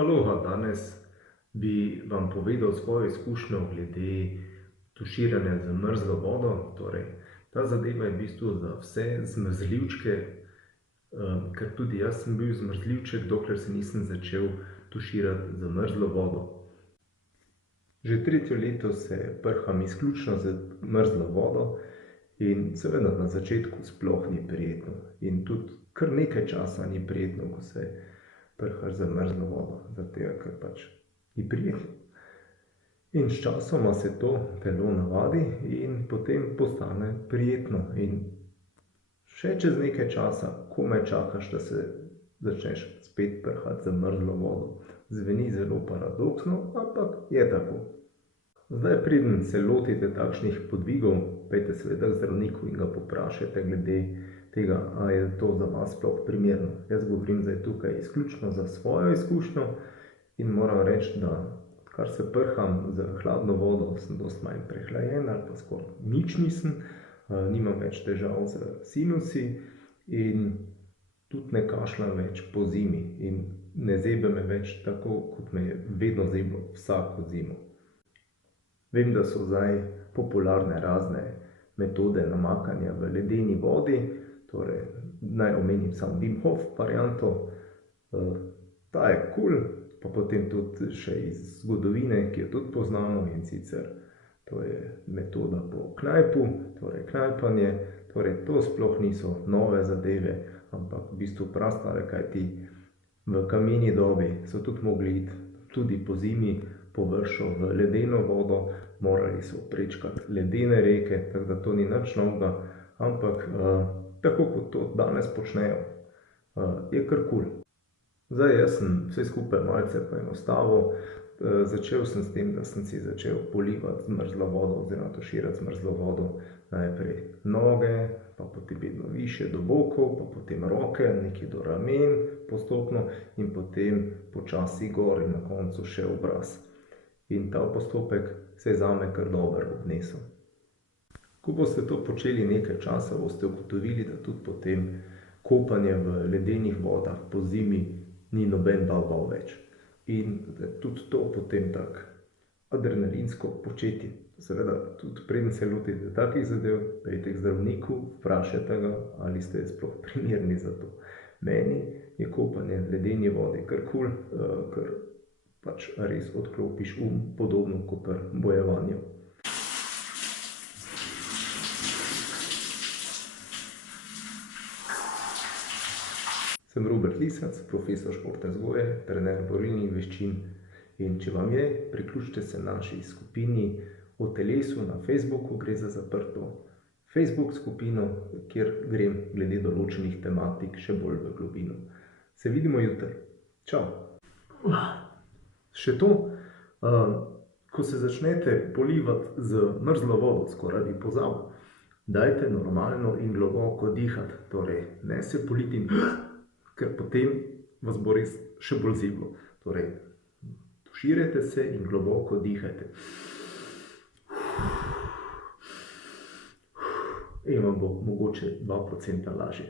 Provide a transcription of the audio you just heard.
Aloha, danes bi vam povedal svojo izkušnjo glede tuširanja z mrzlo vodo. Torej, ta zadeva je v bistvu za vse zmrzljivčke, ker tudi jaz sem bil zmrzljivček, dokler se nisem začel tuširati z mrzlo vodo. Že tretje leto se prham izključno z mrzlo vodo in seveda na začetku sploh ni prijetno. In tudi kar nekaj časa ni prijetno, ko se prhaš z mrzlo vodo, zaradi tega, ker pač ni prijetno. In sčasoma se to telo navadi in potem postane prijetno. In še čez nekaj časa komaj čakaš, da se začneš spet prhati z mrzlo vodo. Zveni zelo paradoksno, ampak je tako. Zdaj, preden se lotite takšnih podvigov, pojdite seveda k zdravniku in ga povprašajte glede tega, ali je to za vas sploh primerno. Jaz govorim zdaj tukaj izključno za svojo izkušnjo in moram reči, da odkar se prham z hladno vodo, sem dosti manj prehlajen ali pa skoraj nič nisem, nimam več težav z sinusi in tudi ne kašljam več po zimi in ne zebe me več tako, kot me je vedno zeblo vsako zimo. Vem, da so zdaj popularne razne metode namakanja v ledeni vodi, torej naj omenim samo Wim Hof varianto. Ta je kul, pa potem tudi še iz zgodovine, ki jo tudi poznamo, in sicer to je metoda po knajpu, torej knajpanje. Torej to sploh niso nove zadeve, ampak v bistvu prastare, kajti v kameni dobi so tudi mogli iti tudi po zimi po vršo v ledeno vodo, morali so prečkati ledene reke, tako da to ni nič novega, ampak tako kot to danes počnejo, je kar kul. Zdaj, jaz sem vse skupaj malce poenostavil. Začel sem s tem, da sem si začel polivati z mrzlo vodo oziroma tuširati z mrzlo vodo najprej noge, pa potem vedno više do bokov, pa potem roke, nekje do ramen postopno in potem počasi gor in na koncu še obraz. In ta postopek se je zame kar dobro obnesel. Ko boste to počeli nekaj časa, boste ugotovili, da tudi potem kopanje v ledenih vodah po zimi ni noben bav več. In tudi to potem tako adrenalinsko početje. Seveda tudi preden se lotite takih zadev, pojdite k zdravniku, vprašajte ga, ali ste sploh primerni za to. Meni je kopanje v ledeni vodi kar kul, ker pač res odklopiš podobno kot pri bojevanju. Sem Robert Lisac, profesor športne vzgoje, trener borilnih veščin, in če vam je, priključite se naši skupini o telesu na Facebooku, gre za zaprto Facebook skupino, kjer grem glede določenih tematik še bolj v globino. Se vidimo jutri. Čau! Še to, ko se začnete polivati z mrzlo vodo, skoraj bi pozabil, dajte normalno in globoko dihati, torej ne se politi, ker potem vas bo res še bolj zeblo. Torej, tuširajte se in globoko dihajte. In vam bo mogoče 2% lažje.